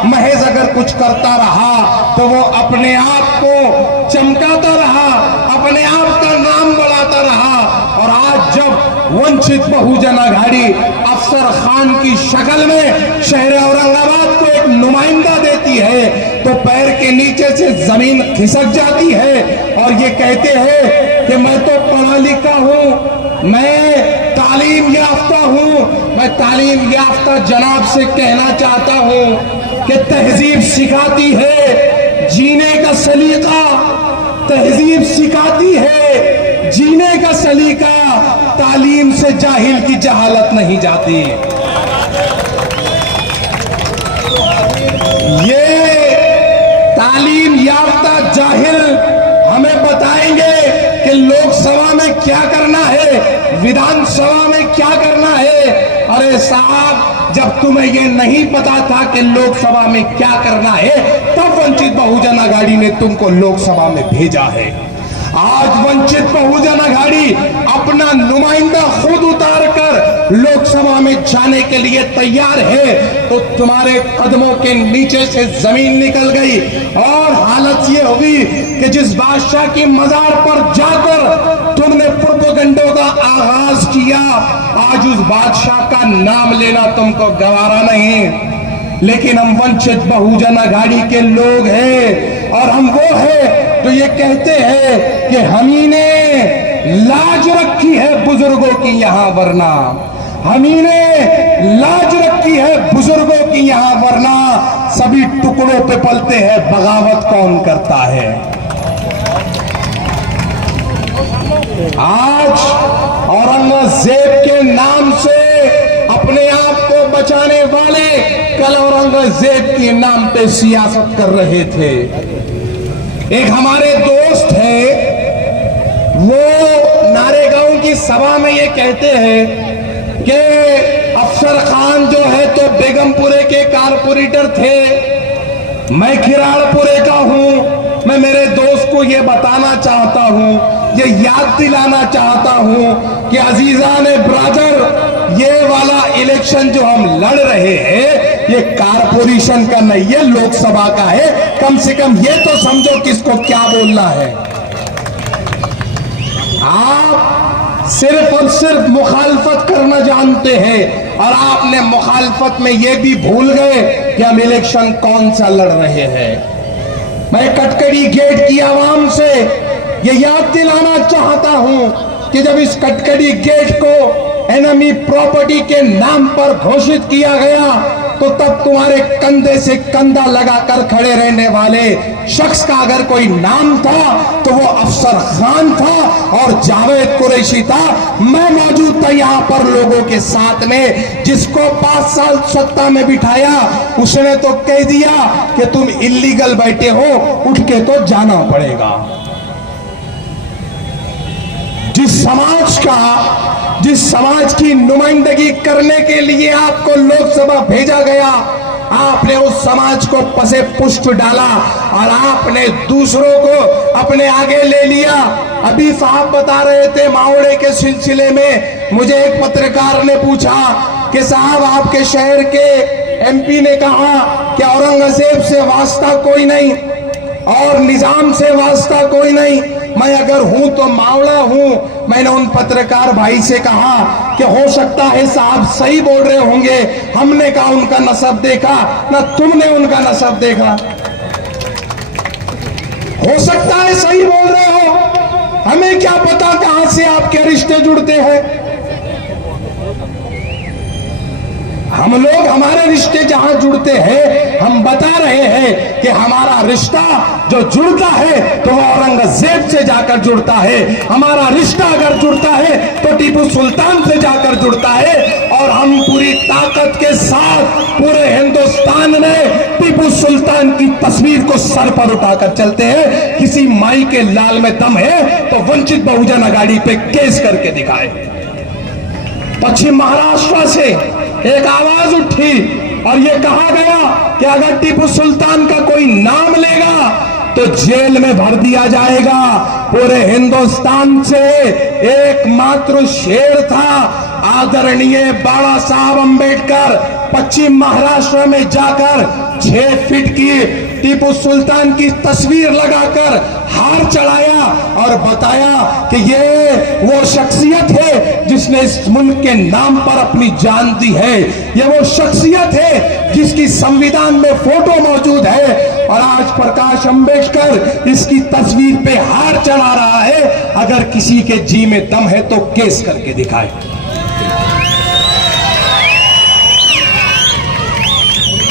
महज अगर कुछ करता रहा तो वो अपने आप को चमकाता रहा, अपने आप का नाम बढ़ाता रहा। और आज जब वंचित बहुजन अघाड़ी अफसर खान की शक्ल में शहर औरंगाबाद को एक नुमाइंदा देती है तो पैर के नीचे से जमीन खिसक जाती है और ये कहते हैं कि मैं तो पढ़ा लिखा हूं, मैं तालीम याफ्ता हूं। मैं तालीम याफ्ता जनाब से कहना चाहता हूं कि तहजीब सिखाती है जीने का सलीका, तहजीब सिखाती है जीने का सलीका, तालीम से जाहिल की जहालत नहीं जाती। ये तालीम याफ्ता जाहिल हमें बताएंगे कि लोकसभा में क्या करना है, विधानसभा में क्या करना है। अरे साहब, जब तुम्हें ये नहीं पता था कि लोकसभा में क्या करना है तब वंचित बहुजन अघाड़ी ने तुमको लोकसभा में भेजा है। आज वंचित बहुजन अघाड़ी अपना नुमाइंदा खुद उतार कर लोकसभा में जाने के लिए तैयार है, तो तुम्हारे कदमों के नीचे से जमीन निकल गई और हालत ये हुई कि जिस बादशाह की मजार पर जाकर तुमने प्रोपेगेंडा का आगाज किया, आज उस बादशाह का नाम लेना तुमको गवारा नहीं। लेकिन हम वंचित बहुजन अघाड़ी के लोग हैं और हम वो है जो ये कहते हैं कि हमही ने लाज रखी है बुजुर्गों की यहां वरना, हमही ने लाज रखी है बुजुर्गों की यहां वरना सभी टुकड़ों पे पलते हैं, बगावत कौन करता है। आज औरंगजेब के नाम से अपने आप को बचाने वाले कल औरंगजेब के नाम पे सियासत कर रहे थे। एक हमारे दोस्त है, वो नारेगांव की सभा में ये कहते हैं कि अफसर खान जो है तो बेगमपुरे के कारपोरेटर थे, मैं खिराड़पुरे का हूं। मैं मेरे दोस्त को ये बताना चाहता हूं, ये याद दिलाना चाहता हूं कि अजीजान ब्रादर, ये वाला इलेक्शन जो हम लड़ रहे हैं ये कारपोरेशन का नहीं है, लोकसभा का है। कम से कम ये तो समझो किसको क्या बोलना है। आप सिर्फ और सिर्फ मुखालफत करना जानते हैं और आपने मुखालफत में ये भी भूल गए कि हम इलेक्शन कौन सा लड़ रहे हैं। मैं कटकड़ी गेट की आवाम से ये याद दिलाना चाहता हूं कि जब इस कटकड़ी गेट को एनिमी प्रॉपर्टी के नाम पर घोषित किया गया तो तब तुम्हारे कंधे से कंधा लगाकर खड़े रहने वाले शख्स का अगर कोई नाम था तो वो अफसर खान था और जावेद कुरैशी था। मैं मौजूद था यहां पर लोगों के साथ में, जिसको 5 साल सत्ता में बिठाया उसने तो कह दिया कि तुम इल्लीगल बैठे हो, उठ के तो जाना पड़ेगा। जिस समाज की नुमाइंदगी करने के लिए आपको लोकसभा भेजा गया, आपने उस समाज को पसे पुष्प डाला और आपने दूसरों को अपने आगे ले लिया। अभी साहब बता रहे थे मावड़े के सिलसिले में, मुझे एक पत्रकार ने पूछा कि साहब आपके शहर के एमपी ने कहा कि औरंगजेब से वास्ता कोई नहीं और निजाम से वास्ता कोई नहीं, मैं अगर हूं तो मावड़ा हूं। मैंने उन पत्रकार भाई से कहा कि हो सकता है साहब सही बोल रहे होंगे, हमने कहा उनका नसब देखा ना तुमने उनका नसब देखा, हो सकता है सही बोल रहे हो, हमें क्या पता कहां से आपके रिश्ते जुड़ते हैं। हम लोग हमारे रिश्ते जहां जुड़ते हैं हम बता रहे हैं कि हमारा रिश्ता जो जुड़ता है तो वो औरंगजेब से जाकर जुड़ता है, हमारा रिश्ता अगर जुड़ता है तो टीपू सुल्तान से जाकर जुड़ता है। और हम पूरी ताकत के साथ पूरे हिंदुस्तान में टीपू सुल्तान की तस्वीर को सर पर उठाकर चलते हैं। किसी माई के लाल में दम है तो वंचित बहुजन अघाड़ी पे केस करके दिखाए। पश्चिम महाराष्ट्र से एक आवाज उठी और ये कहा गया कि अगर टीपू सुल्तान का कोई नाम लेगा तो जेल में भर दिया जाएगा। पूरे हिंदुस्तान से एकमात्र शेर था आदरणीय बाबा साहब अंबेडकर, पश्चिम महाराष्ट्र में जाकर 6 फीट की टीपू सुल्तान की तस्वीर लगाकर हार चढ़ाया और बताया कि ये वो शख्सियत है जिसने इस मुल्क के नाम पर अपनी जान दी है, ये वो शख्सियत है जिसकी संविधान में फोटो मौजूद है। और आज प्रकाश अंबेडकर इसकी तस्वीर पे हार चढ़ा रहा है। अगर किसी के जी में दम है तो केस करके दिखाए।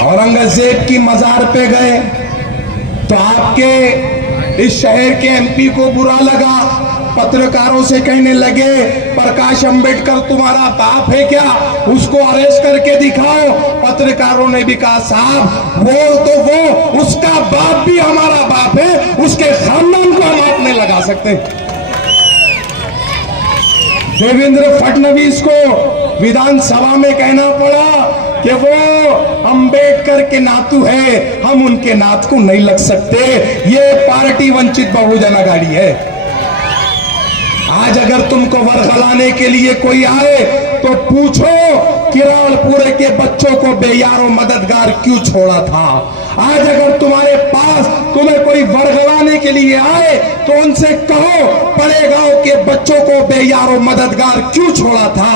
औरंगजेब की मजार पे गए तो आपके इस शहर के एमपी को बुरा लगा, पत्रकारों से कहने लगे प्रकाश अंबेडकर तुम्हारा बाप है क्या, उसको अरेस्ट करके दिखाओ। पत्रकारों ने भी कहा साहब वो उसका बाप भी हमारा बाप है, उसके खानदान को हम हाथ नहीं लगा सकते। देवेंद्र फडणवीस को विधानसभा में कहना पड़ा कि वो अंबेडकर के नातू है, हम उनके नात को नहीं लग सकते। ये पार्टी वंचित बहुजन अघाड़ी है। आज अगर तुमको वर्गलाने के लिए कोई आए तो पूछो किराड़पुरे के बच्चों को बेयारो मददगार क्यों छोड़ा था। आज अगर तुम्हारे पास तुम्हें कोई वर्गलाने के लिए आए तो उनसे कहो बड़े गांव के बच्चों को बेयारो मददगार क्यों छोड़ा था।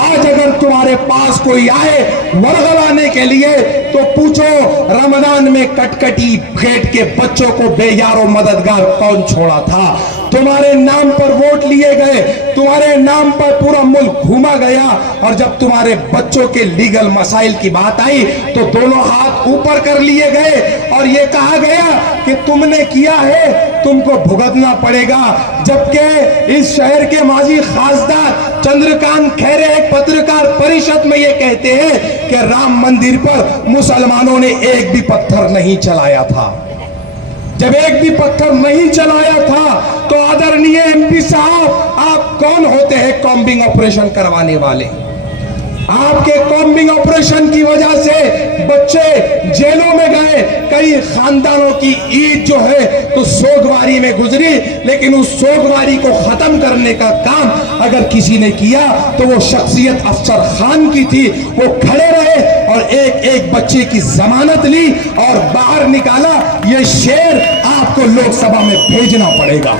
आज अगर तुम्हारे पास कोई आए वर्गलाने के लिए तो पूछो रमजान में कटकटी घेट के बच्चों को बेयारो मददगार कौन छोड़ा था। तुम्हारे नाम पर वोट लिए गए, तुम्हारे नाम पर पूरा मुल्क घूमा गया, और जब तुम्हारे बच्चों के लीगल मसाइल की बात आई तो दोनों हाथ ऊपर कर लिए गए और यह कहा गया कि तुमने किया है तुमको भुगतना पड़ेगा। जबकि इस शहर के माजी खासदार चंद्रकांत खैरे एक पत्रकार परिषद में यह कहते हैं कि राम मंदिर पर मुसलमानों ने एक भी पत्थर नहीं चलाया था। जब एक भी पत्थर नहीं चलाया था तो आदरणीय एमपी साहब, आप कौन होते हैं कॉम्बिंग ऑपरेशन करवाने वाले? आपके कॉम्बिंग ऑपरेशन की वजह से बच्चे जेलों में गए। कई खानदानों की ईद जो है तो सोगवारी में गुजरी, लेकिन उस सोगवारी को खत्म करने का काम अगर किसी ने किया तो वो शख्सियत अफसर खान की थी। वो खड़े रहे और एक एक बच्चे की जमानत ली और बाहर निकाला। ये शेर आपको लोकसभा में भेजना पड़ेगा।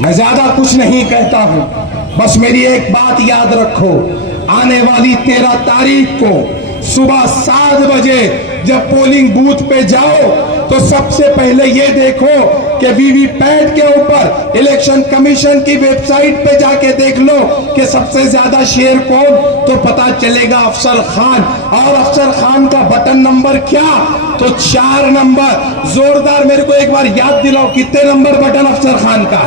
मैं ज्यादा कुछ नहीं कहता हूं, बस मेरी एक बात याद रखो, आने वाली 13 तारीख को सुबह 7 बजे जब पोलिंग बूथ पे जाओ तो सबसे पहले ये देखो कि वीवीपैट के ऊपर इलेक्शन कमीशन की वेबसाइट पे जाके देख लो कि सबसे ज्यादा शेर कौन, तो पता चलेगा अफसर खान। और अफसर खान का बटन नंबर क्या, तो 4 नंबर। जोरदार मेरे को एक बार याद दिलाओ, कितने नंबर बटन अफसर खान का?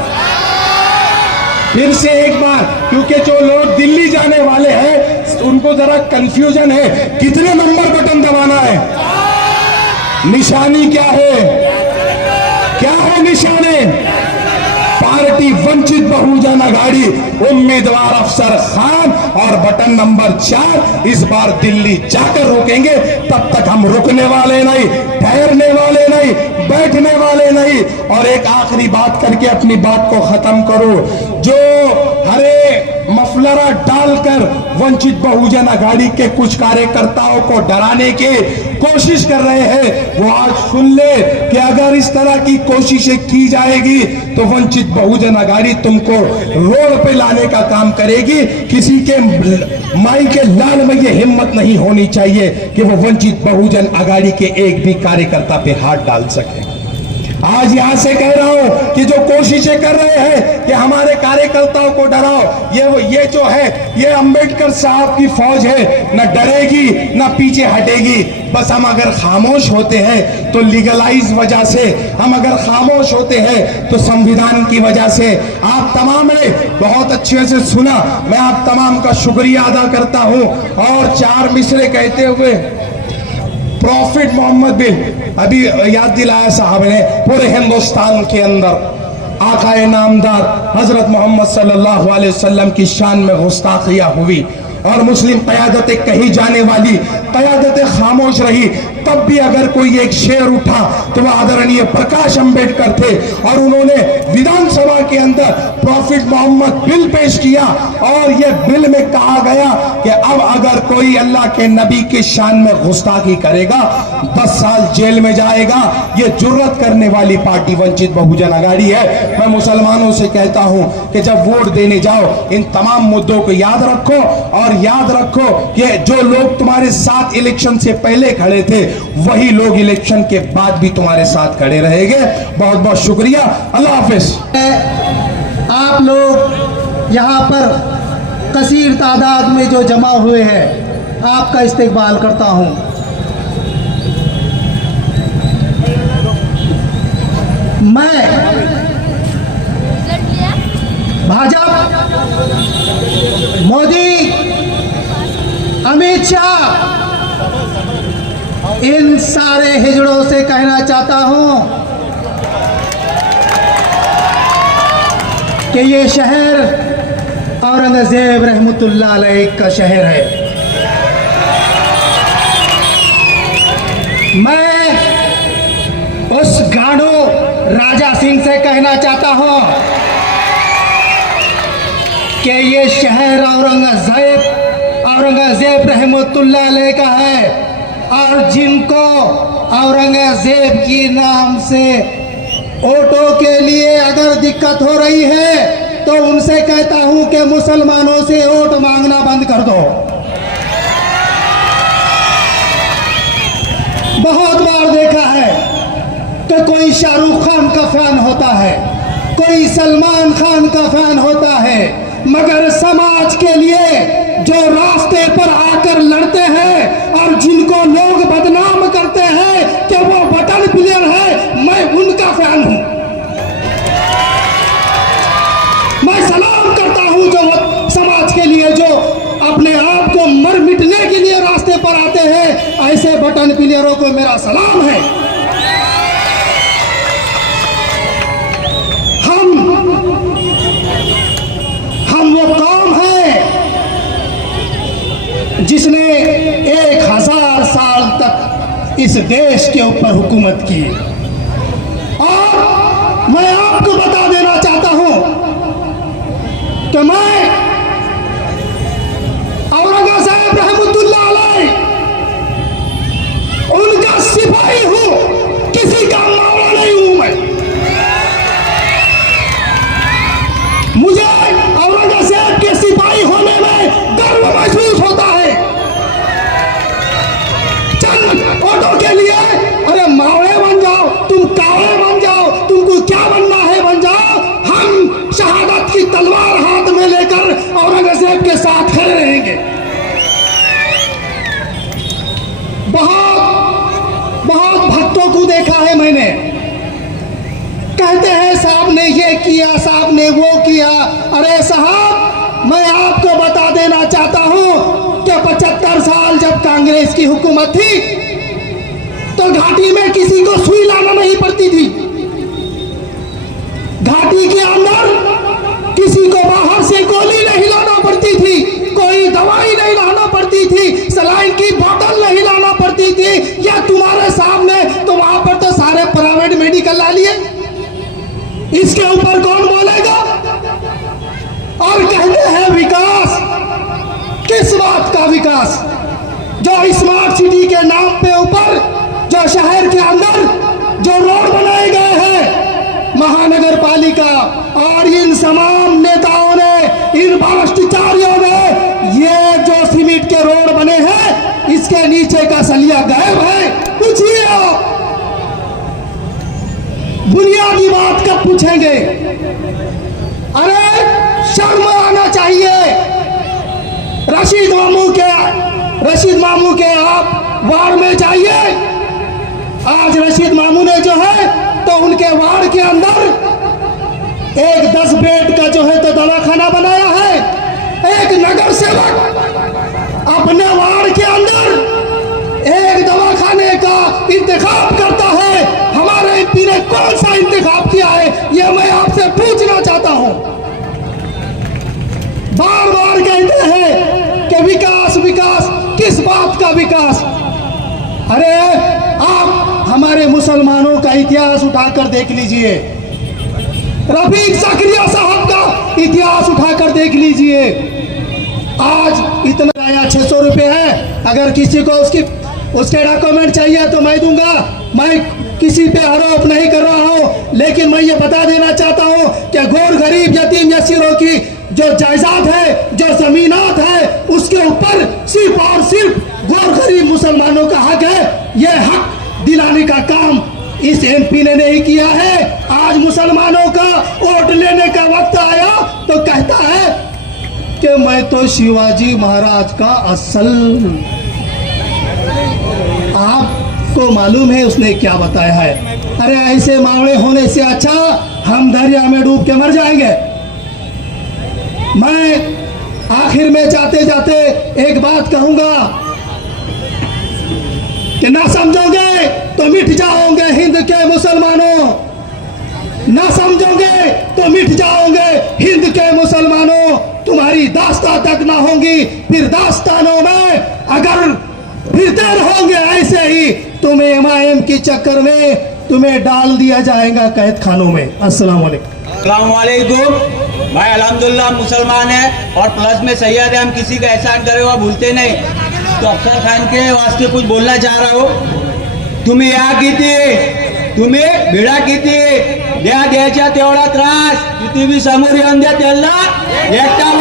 फिर से एक बार, क्योंकि जो लोग दिल्ली जाने वाले हैं उनको जरा कंफ्यूजन है, कितने नंबर बटन दबाना है? निशानी क्या है? क्या है निशानी? पार्टी वंचित बहुजन आघाड़ी, उम्मीदवार अफसर खान और बटन नंबर 4। इस बार दिल्ली जाकर रोकेंगे, तब तक हम रुकने वाले नहीं, ठहरने वाले नहीं, बैठने वाले नहीं। और एक आखिरी बात करके अपनी बात को खत्म करो। जो हरे मफलरा डालकर वंचित बहुजन आघाड़ी के कुछ कार्यकर्ताओं को डराने की कोशिश कर रहे हैं, वो आज सुन ले कि अगर इस तरह की कोशिशें की जाएगी तो वंचित बहुजन आघाड़ी तुमको रोड पे लाने का काम करेगी। किसी के माई के लाल में ये हिम्मत नहीं होनी चाहिए कि वो वंचित बहुजन आघाड़ी के एक भी कार्यकर्ता पे हाथ डाल सके। आज यहां से कह रहा हूं कि जो कोशिशें कर रहे हैं कि हमारे कार्यकर्ताओं को डराओ, ये जो है ये अंबेडकर साहब की फौज है, न डरेगी न पीछे हटेगी। बस हम अगर खामोश होते हैं तो लीगलाइज वजह से, हम अगर खामोश होते हैं तो संविधान की वजह से। आप तमाम ने बहुत अच्छे से सुना, मैं आप तमाम का शुक्रिया अदा करता हूं। और 4 मिसरे कहते हुए प्रॉफिट मोहम्मद बिन, अभी याद दिलाया साहब ने, पूरे हिंदुस्तान के अंदर आकाए नामदार हजरत मोहम्मद सल्लल्लाहु अलैहि वसल्लम की शान में गुस्ताखियां हुई और मुस्लिम क़यादतें कही जाने वाली क़यादतें खामोश रही। तब भी अगर कोई एक शेर उठा तो वह आदरणीय प्रकाश अंबेडकर थे और उन्होंने विधानसभा के अंदर प्रॉफिट मोहम्मद बिल पेश किया और यह बिल में कहा गया कि अब अगर कोई अल्लाह के नबी की शान में गुस्ताखी करेगा 10 साल जेल में जाएगा। यह जुर्रत करने वाली पार्टी वंचित बहुजन आघाड़ी है। मैं मुसलमानों से कहता हूं कि जब वोट देने जाओ इन तमाम मुद्दों को याद रखो और याद रखो कि जो लोग तुम्हारे साथ इलेक्शन से पहले खड़े थे वही लोग इलेक्शन के बाद भी तुम्हारे साथ खड़े रहेंगे। बहुत बहुत शुक्रिया, अल्लाह हाफिज। आप लोग यहाँ पर कसीर तादाद में जो जमा हुए हैं, आपका इस्तकबाल करता हूँ। मैं भाजपा, मोदी, अमित शाह, इन सारे हिजड़ों से कहना चाहता हूं कि ये शहर औरंगजेब रहमतुल्लाह अलैह का शहर है। मैं उस गांडू राजा सिंह से कहना चाहता हूं कि ये शहर औरंगजेब रहमतुल्लाह अलैह का है, और जिनको औरंगजेब की नाम से वोटों के लिए अगर दिक्कत हो रही है तो उनसे कहता हूं कि मुसलमानों से वोट मांगना बंद कर दो। बहुत बार देखा है कि कोई शाहरुख खान का फैन होता है, कोई सलमान खान का फैन होता है, मगर समाज के लिए जो रास्ते पर आकर लड़ते हैं और जिनको लोग बदनाम करते हैं कि वो बटन प्लेयर है, मैं उनका फैन हूं। मैं सलाम करता हूं जो समाज के लिए जो अपने आप को मर मिटने के लिए रास्ते पर आते हैं, ऐसे बटन प्लेयरों को मेरा सलाम है। हम वो कौम है जिसने 1000 साल तक इस देश के ऊपर हुकूमत की, और मैं आपको बता देना चाहता हूं कि मैं औरंगजेब रहमतुल्लाह अलैह उनका सिपाही हूं, किसी का मावड़ा नहीं हूं। मैं मुझे औरंगजेब के सिपाही होने में गर्व महसूस होता है। चंद वोटों के लिए अरे मावड़े बन जाओ, तुम कावड़े बन जाओ, तुमको क्या बनना है बन जाओ, हम शहादत की तलवार हाथ में लेकर औरंगजेब के साथ खड़े रहेंगे। बहुत भक्तों को देखा है मैंने, कहते हैं साहब ने ये किया, साहब ने वो किया। अरे साहब, मैं आपको बता देना चाहता हूं कि 75 साल जब कांग्रेस की हुकूमत थी तो घाटी में किसी को सुई लाना नहीं पड़ती थी। घाटी के अंदर किसी को बाहर से गोली नहीं लाना पड़ती थी, कोई दवाई नहीं लाना पड़ती थी, सलाइन की बोतल नहीं लाना पड़ती थी। या तुम्हारे सामने तो वहां पर तो सारे प्राइवेट मेडिकल ला लिए, इसके ऊपर कौन बोलेगा? और कहते हैं विकास, किस बात का विकास? जो स्मार्ट सिटी के नाम पे ऊपर जो शहर के अंदर जो रोड बनाए गए हैं महानगर पालिका और इन तमाम नेताओं ने, इन भ्रष्टाचारियों ने, ये जो सीमेंट के रोड बने हैं इसके नीचे का सलिया गायब है। पूछिए आप, बुनियादी बात कब पूछेंगे? अरे शर्म आना चाहिए। रशीद मामू के आप वार्ड में जाइए। आज रशीद मामू ने जो है तो उनके वार्ड के अंदर एक 10 बेड का जो है तो दवाखाना बनाया है। एक नगर सेवक अपने वार्ड के अंदर एक दवाखाने का इंतखाब करता है। हमारे एमपी ने कौन सा इंतखाब किया है, यह मैं आपसे पूछना चाहता हूं। बार बार कहते हैं कि विकास विकास, किस बात का विकास? अरे आप हमारे मुसलमानों का इतिहास उठाकर देख लीजिए, रफीक ज़करिया साहब का इतिहास उठाकर देख लीजिए। आज इतना आया 600 रुपये है, अगर किसी को उसके डॉक्यूमेंट चाहिए तो मैं दूंगा। मैं किसी पे आरोप नहीं कर रहा हूं, लेकिन मैं ये बता देना चाहता हूं कि गौर गरीब यतीम यसीरों की जो जायदाद है, जो जमीनात है, उसके ऊपर सिर्फ और सिर्फ गौर गरीब मुसलमानों का हक है। यह हक दिलाने का काम इस एमपी ने नहीं किया है। आज मुसलमानों का वोट लेने का वक्त आया तो कहता है कि मैं तो शिवाजी महाराज का असल। आपको मालूम है उसने क्या बताया है? अरे ऐसे मामले होने से अच्छा हम दरिया में डूब के मर जाएंगे। मैं आखिर में जाते जाते एक बात कहूंगा कि ना समझोगे तो मिट जाओगे हिंद के मुसलमानों, ना समझोगे तो मिट जाओगे हिंद के मुसलमानों। तुम्हारी दास्तां तक ना होंगी, फिर दास्तानों में अगर फिरते रहोगे ऐसे ही तुम्हें एमआईएम के चक्कर में तुम्हें डाल दिया जाएगा कैद खानों में। अस्सलाम वालेकुम। भाई अल्हम्दुलिल्लाह मुसलमान है और प्लस में सैयद है, हम किसी का एहसान करे हुआ भूलते नहीं। तो अफसर खान के वास्ते कुछ बोलना चाह रहा हो। तुम्ही या किती, तुम्ही भिडा किती द्यायच्या तेवढा त्रास, किती बी समोर येऊन द्या त्यांना एकटा